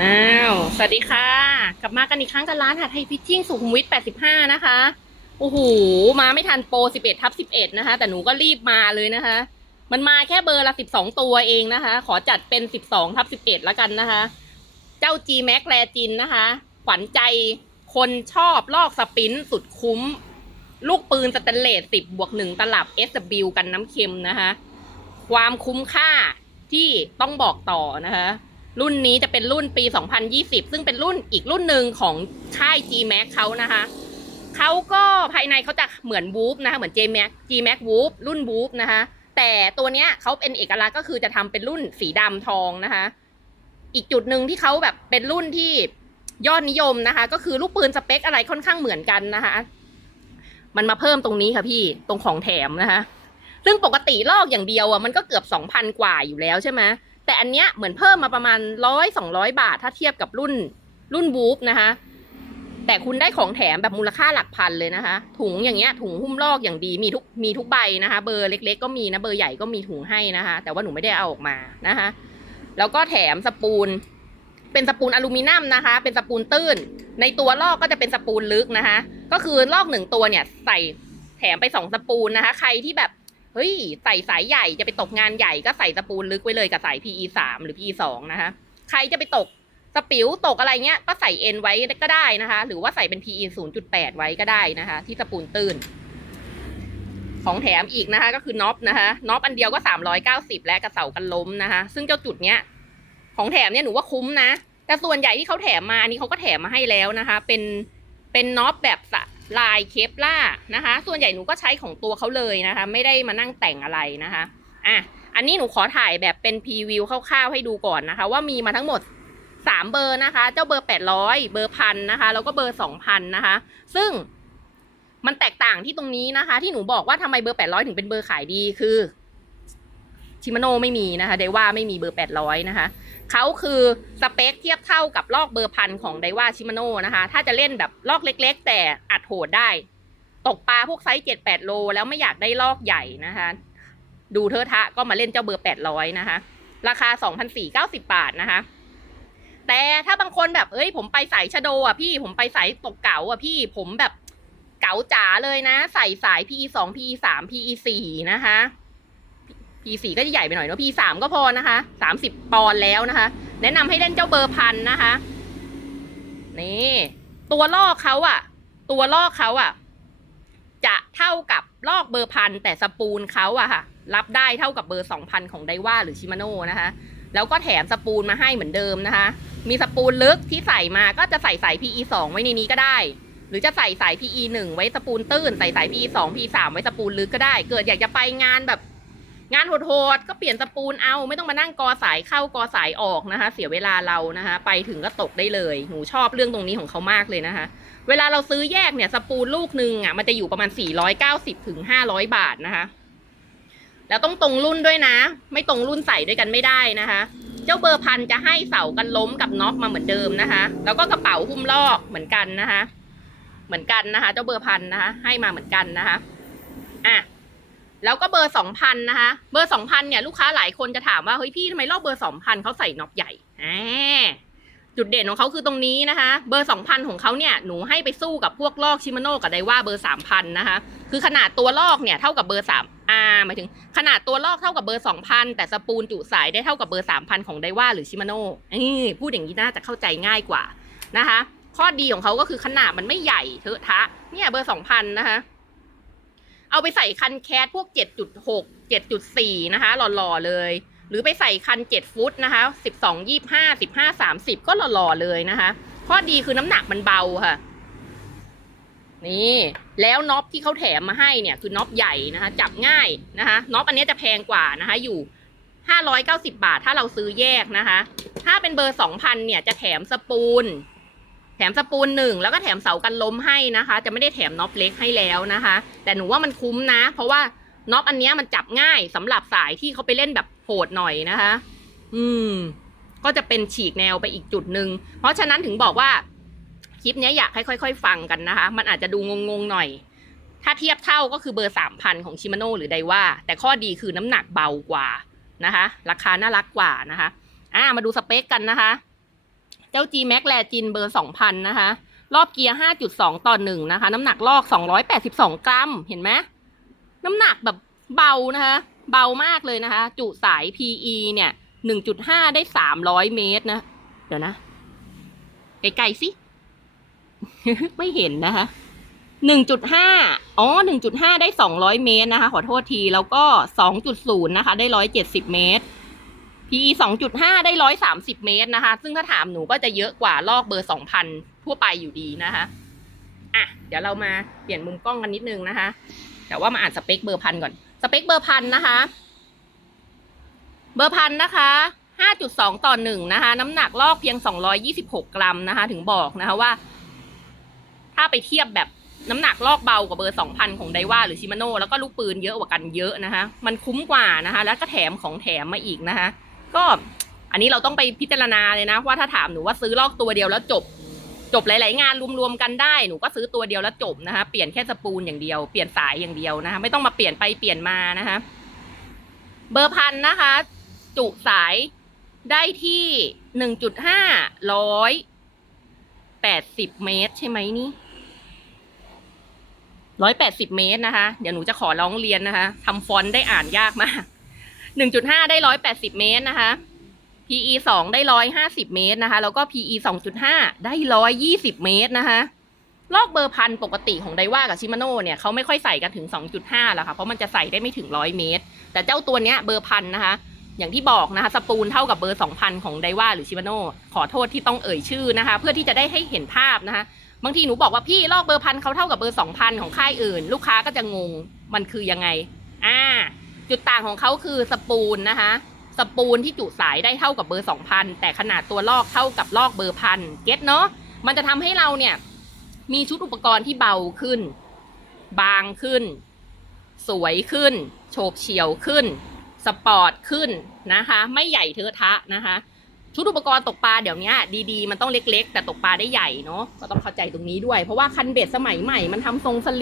อ้าว สวัสดีค่ะ กลับมากันอีกครั้งกับร้านหัดไทยพิชชิ่งสุขุมวิท 85 นะคะ โอ้โห มาไม่ทันโปร 11 ทับ 11 นะคะ แต่หนูก็รีบมาเลยนะคะ มันมาแค่เบอร์ละ 12 ตัวเองนะคะ ขอจัดเป็น 12 ทับ 11 แล้วกันนะคะ เจ้า G Max แรจินนะคะ ขวัญใจคนชอบลอกสปรินต์สุดคุ้ม ลูกปืนสแตนเลส 10 บวก 1 ตลับ SW กันน้ำเค็มนะคะ ความคุ้มค่าที่ต้องบอกต่อนะคะ รุ่นนี้จะเป็นรุ่นปี 2020 ซึ่งเป็นรุ่นอีกรุ่นหนึ่งของค่าย G-Max เขานะคะเขาก็ภายในเขาจะเหมือน Whoop นะคะเหมือน J-Max G-Max Whoop รุ่น Whoop นะคะ แต่ตัวเนี้ยเขาเป็นเอกลักษณ์ก็คือจะทำเป็นรุ่นสีดำทองนะคะ อีกจุดหนึ่งที่เขาแบบเป็นรุ่นที่ยอดนิยมนะคะ ก็คือลูกปืนสเปคอะไรค่อนข้างเหมือนกันนะคะ มันมาเพิ่มตรงนี้ค่ะพี่ตรงของแถมนะคะ ซึ่งปกติลอกอย่างเดียวอะมันก็เกือบ2,000กว่าอยู่แล้วใช่ไหม แต่อันเนี้ยเหมือนเพิ่มมาประมาณร้อยสองร้อยบาท ถ้าเทียบกับรุ่นรุ่นบูฟนะคะ แต่คุณได้ของแถมแบบมูลค่าหลักพันเลยนะคะ ถุงอย่างเงี้ยถุงหุ้มลอกอย่างดีมีทุกมีทุกใบนะคะ เบอร์เล็ก ๆ ก็มีนะเบอร์ใหญ่ก็มีถุงให้นะคะ แต่ว่าหนูไม่ได้เอาออกมานะคะ แล้วก็แถมสปูน เป็นสปูนอลูมิเนียมนะคะ เป็นสปูนตื้น ในตัวลอกก็จะเป็นสปูนลึกนะคะ ก็คือลอกหนึ่งตัวเนี่ยใส่แถมไปสองสปูนนะคะ ใครที่แบบ เฮ้ย ใส่สายใหญ่จะไปตกงานใหญ่ก็ใส่สปูนลึกไว้เลยกับสาย PE สามหรือ PE สองนะคะใครจะไปตกสปิวตกอะไรเงี้ยก็ใส่เอ็นไว้ก็ได้นะคะ หรือว่าใส่เป็น PE ศูนย์จุดแปดไว้ก็ได้นะคะ ที่สปูนตื้น ของแถมอีกนะคะ ก็คือน็อปนะคะน็อปอันเดียวก็สามร้อยเก้าสิบและกระเสากันล้มนะคะ ซึ่งเจ้าจุดเนี้ยของแถมเนี่ยหนูว่าคุ้มนะ แต่ส่วนใหญ่ที่เขาแถมมาอันนี้เขาก็แถมมาให้แล้วนะคะ เป็นเป็นน็อปแบบสะ ลายเคปล่านะคะ ส่วนใหญ่หนูก็ใช้ของตัวเขาเลยนะคะ ไม่ได้มานั่งแต่งอะไรนะคะอะอันนี้หนูขอถ่ายแบบเป็นพรีวิวคร่าวๆให้ดูก่อนนะคะ ว่ามีมาทั้งหมดสามเบอร์นะคะ เจ้าเบอร์แปดร้อยเบอร์พันนะคะ แล้วก็เบอร์สองพันนะคะ ซึ่งมันแตกต่างที่ตรงนี้นะคะ ที่หนูบอกว่าทำไมเบอร์แปดร้อยถึงเป็นเบอร์ขายดีคือชิมาโนไม่มีนะคะไดว่าไม่มีเบอร์แปดร้อยนะคะ เขาคือสเปคเทียบเท่ากับลอกเบอร์พันของไดว่าชิมาโน่นะคะ ถ้าจะเล่นแบบลอกเล็ก ๆ แต่อัดโหดได้ ตกปลาพวกไซส์เจ็ดแปดโล แล้วไม่อยากได้ลอกใหญ่นะคะ ดูเทอะทะก็มาเล่นเจ้าเบอร์แปดร้อยนะคะ ราคาสองพันสี่เก้าสิบาทนะคะ แต่ถ้าบางคนแบบเอ้ย ผมไปสายชะโดอะพี่ผมไปสายตกเก๋าอะพี่ผมแบบเก๋าจ๋าเลยนะ ใส่สาย PE สอง PE สาม PE สี่นะคะ P4 ก็จะใหญ่ไปหน่อยเนาะ P3 ก็พอนะคะ 30 ปอนด์แล้วนะคะ แนะนำให้เล่นเจ้าเบอร์พันนะคะ นี่ ตัวลอกเขาอะตัวลอกเขาอะจะเท่ากับลอกเบอร์พันแต่สปูลเขาอะค่ะ รับได้เท่ากับเบอร์2,000 ของไดว่าหรือชิมาโน่นะคะ แล้วก็แถมสปูลมาให้เหมือนเดิมนะคะ มีสปูลลึกที่ใส่มาก็จะใส่สาย PE 2 ไว้ในนี้ก็ได้หรือจะใส่สาย PE 1 ไว้สปูลตื้น ใส่สาย PE 2 PE 3ไว้สปูลลึกก็ได้ เกิดอยากจะไปงานแบบ งานโหดๆก็เปลี่ยนสปูลเอาไม่ต้องมานั่งกอสายเข้ากอสายออกนะคะ เสียเวลาเรานะคะ ไปถึงก็ตกได้เลยหนูชอบเรื่องตรงนี้ของเขามากเลยนะคะ เวลาเราซื้อแยกเนี่ยสปูลลูกหนึ่งอะมันจะอยู่ประมาณ 490ถึง500 บาทนะคะ แล้วต้องตรงรุ่นด้วยนะ ไม่ตรงรุ่นใส่ด้วยกันไม่ได้นะคะ เจ้าเบอร์พันจะให้เสากันล้มกับน็อกมาเหมือนเดิมนะคะ แล้วก็กระเป๋าหุ้มลอกเหมือนกันนะคะ เหมือนกันนะคะ เจ้าเบอร์พันนะคะ ให้มาเหมือนกันนะคะ อะ แล้วก็เบอร์สองพันนะคะ เบอร์สองพันเนี่ยลูกค้าหลายคนจะถามว่าเฮ้ยพี่ทำไมลอกเบอร์สองพันเขาใส่น็อปใหญ่แหมจุดเด่นของเขาคือตรงนี้นะคะ เบอร์สองพันของเขาเนี่ยหนูให้ไปสู้กับพวกลอกชิมาโน่กับไดว่าเบอร์สามพันนะคะ คือขนาดตัวลอกเนี่ยเท่ากับเบอร์สามอ่าหมายถึง ขนาดตัวลอกเท่ากับเบอร์สองพันแต่สปูลจุสายได้เท่ากับเบอร์สามพันของไดว่าหรือชิมาโน่นี่พูดอย่างนี้น่าจะเข้าใจง่ายกว่านะคะ ข้อดีของเขาก็คือขนาดมันไม่ใหญ่เทอะทะเนี่ยเบอร์สองพันนะคะ เอาไปใส่คันแคสพวก 7.6 7.4 นะคะ หล่อๆเลย หรือไปใส่คัน 7 ฟุตนะคะ 12 25 15 30 ก็หล่อๆเลยนะคะข้อดีคือน้ำหนักมันเบาค่ะ นี่แล้วน็อปที่เขาแถมมาให้เนี่ยคือน็อปใหญ่นะคะ จับง่ายนะคะน็อปอันนี้จะแพงกว่านะคะ อยู่590 บาทถ้าเราซื้อแยกนะคะ ถ้าเป็นเบอร์ 2,000 เนี่ยจะแถมสปูล แถมสปูนหนึ่งแล้วก็แถมเสากันล้มให้นะคะ จะไม่ได้แถมน็อปเล็กให้แล้วนะคะ แต่หนูว่ามันคุ้มนะ เพราะว่าน็อปอันนี้มันจับง่ายสำหรับสายที่เขาไปเล่นแบบโหดหน่อยนะคะ อืม ก็จะเป็นฉีกแนวไปอีกจุดหนึ่งเพราะฉะนั้นถึงบอกว่าคลิปนี้อยากให้ค่อย ๆ ฟังกันนะคะ มันอาจจะดูงงๆหน่อย ถ้าเทียบเท่าก็คือเบอร์สามพันของชิมาโน่หรือไดว่าแต่ข้อดีคือน้ำหนักเบากว่านะคะ ราคาน่ารักกว่านะคะ อ่ามาดูสเปคกันนะคะ เจ้า G Max แลจินเบอร์2,000นะคะ รอบเกียร์5.2ต่อ1นะคะ น้ำหนักลอก282กรัม เห็นไหมน้ำหนักแบบเบานะคะ เบามากเลยนะคะ จุสาย PE เนี่ย1.5ได้300เมตรนะ เดี๋ยวนะไกลๆสิ ไม่เห็นนะคะ1.5อ๋อ1.5ได้200เมตรนะคะ ขอโทษที แล้วก็2.0นะคะ ได้170เมตร PE 2.5 ได้ 130 เมตรนะคะ ซึ่งถ้าถามหนูก็จะเยอะกว่าลอกเบอร์ 2,000 ทั่วไปอยู่ดีนะคะ อะ เดี๋ยวเรามาเปลี่ยนมุมกล้องกันนิดนึงนะคะ แต่ว่ามาอ่านสเปคเบอร์พันก่อน สเปคเบอร์พันนะคะ เบอร์พันนะคะ 5.2 ต่อ 1 นะคะ น้ำหนักลอกเพียง 226 กรัมนะคะ ถึงบอกนะคะว่า ถ้าไปเทียบแบบน้ำหนักลอกเบากว่าเบอร์ 2,000 ของไดว่าหรือชิมาโน่แล้วก็ลูกปืนเยอะกว่ากันเยอะนะคะ มันคุ้มกว่านะคะ แล้วก็แถมของแถมมาอีกนะคะ ก็อันนี้เราต้องไปพิจารณาเลยนะ ว่าถ้าถามหนูว่าซื้อลอกตัวเดียวแล้วจบ จบหลาย ๆ งานรวมๆกันได้หนูก็ซื้อตัวเดียวแล้วจบนะคะ เปลี่ยนแค่สปูลอย่างเดียวเปลี่ยนสายอย่างเดียวนะคะ ไม่ต้องมาเปลี่ยนไปเปลี่ยนมานะคะ เบอร์พันนะคะ จุสายได้ที่หนึ่งจุดห้าร้อยแปดสิบเมตร ใช่ไหมนี่ร้อยแปดสิบเมตรนะคะ เดี๋ยวหนูจะขอร้องเรียนนะคะทำฟอนต์ได้อ่านยากมาก หนึ่งจุดห้าได้ร้อยแปดสิบเมตรนะคะ PE สองได้ร้อยห้าสิบเมตรนะคะ แล้วก็ PE สองจุดห้าได้ร้อยยี่สิบเมตรนะคะ ลอกเบอร์พันปกติของไดว่ากับชิมาโน่เนี่ยเขาไม่ค่อยใส่กันถึง 2.5แล้วค่ะ เพราะมันจะใส่ได้ไม่ถึง 100 เมตร แต่เจ้าตัวเนี้ยเบอร์พันนะคะ อย่างที่บอกนะคะ สปูลเท่ากับเบอร์ 2,000 ของไดว่าหรือชิมาโน่ขอโทษที่ต้องเอ่ยชื่อนะคะ เพื่อที่จะได้ให้เห็นภาพนะคะบางทีหนูบอกว่าพี่ลอกเบอร์พันเขาเท่ากับเบอร์2,000ของค่ายอื่น ลูกค้าก็จะงงมันคือยังไง จุดต่างของเขาคือสปูลนะคะ สปูลที่จุสายได้เท่ากับเบอร์ 2,000 แต่ขนาดตัวลอกเท่ากับลอกเบอร์พันเก็ตเนาะมันจะทำให้เราเนี่ย มีชุดอุปกรณ์ที่เบาขึ้น บางขึ้น สวยขึ้น โฉบเฉี่ยวขึ้น สปอร์ตขึ้นนะคะ ไม่ใหญ่เทอะทะนะคะชุดอุปกรณ์ตกปลาเดี๋ยวนี้ดีๆ มันต้องเล็กๆ แต่ตกปลาได้ใหญ่เนาะก็ต้องเข้าใจตรงนี้ด้วย เพราะว่าคันเบ็ดสมัยใหม่มันทำทรงสลิ